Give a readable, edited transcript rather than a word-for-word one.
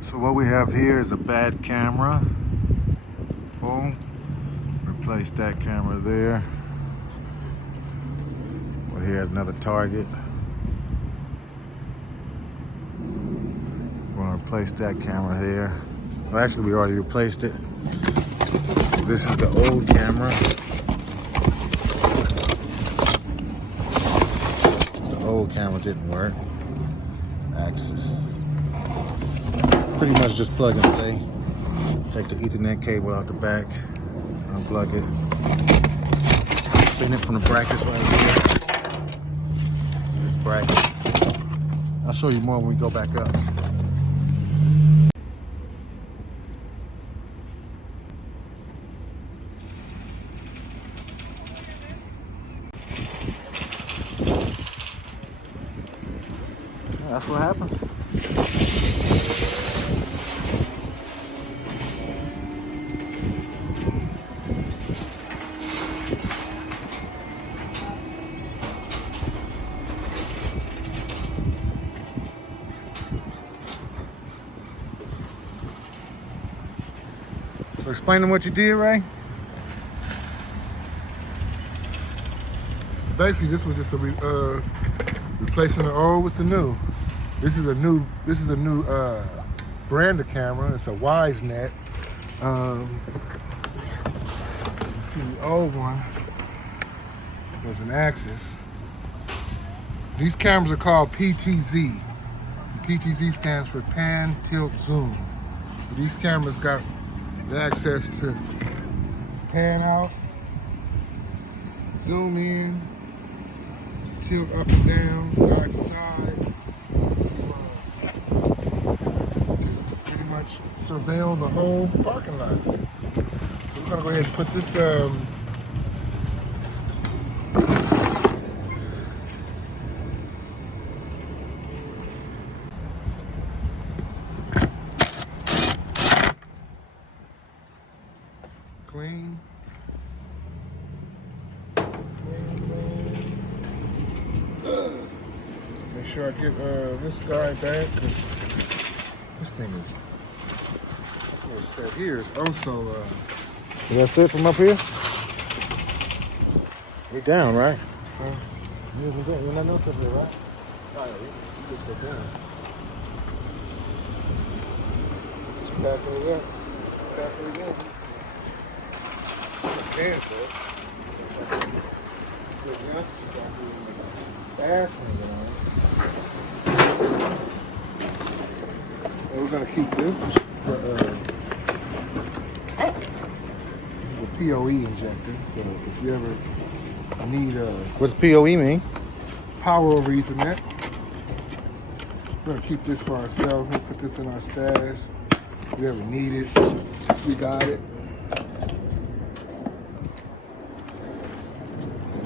So what we have here is a bad camera. Boom. Replace that camera there. Well, here's another target. We're gonna replace that camera there. Well, actually, we already replaced it. This is the old camera. The old camera didn't work. Axis. Pretty much just plug and play. Take the Ethernet cable out the back, unplug it, spin it from the brackets right here. This bracket. I'll show you more when we go back up. Yeah, that's what happened. So explain them what you did, Ray. So basically, this was just replacing the old with the new. This is a new brand of camera. It's a Wise Net. See, the old one was an Axis. These cameras are called PTZ. PTZ stands for Pan, Tilt, Zoom. These cameras got the access to pan out, zoom in, tilt up and down, side to side, to pretty much surveil the whole parking lot. So we're gonna go ahead and put this clean. Make sure I get this guy back, because this thing is, that's what it said here, is also That's it from up here? We down, right? you're not no up here, right? Oh, yeah, you just sit down. Just back it up. Back it again. Cancel. Good enough. Fastening on. And we're gonna keep this. This is a PoE injector, so if you ever need What's PoE mean? power over Ethernet, we're gonna keep this for ourselves. We'll put this in our stash. If we ever need it, we got it.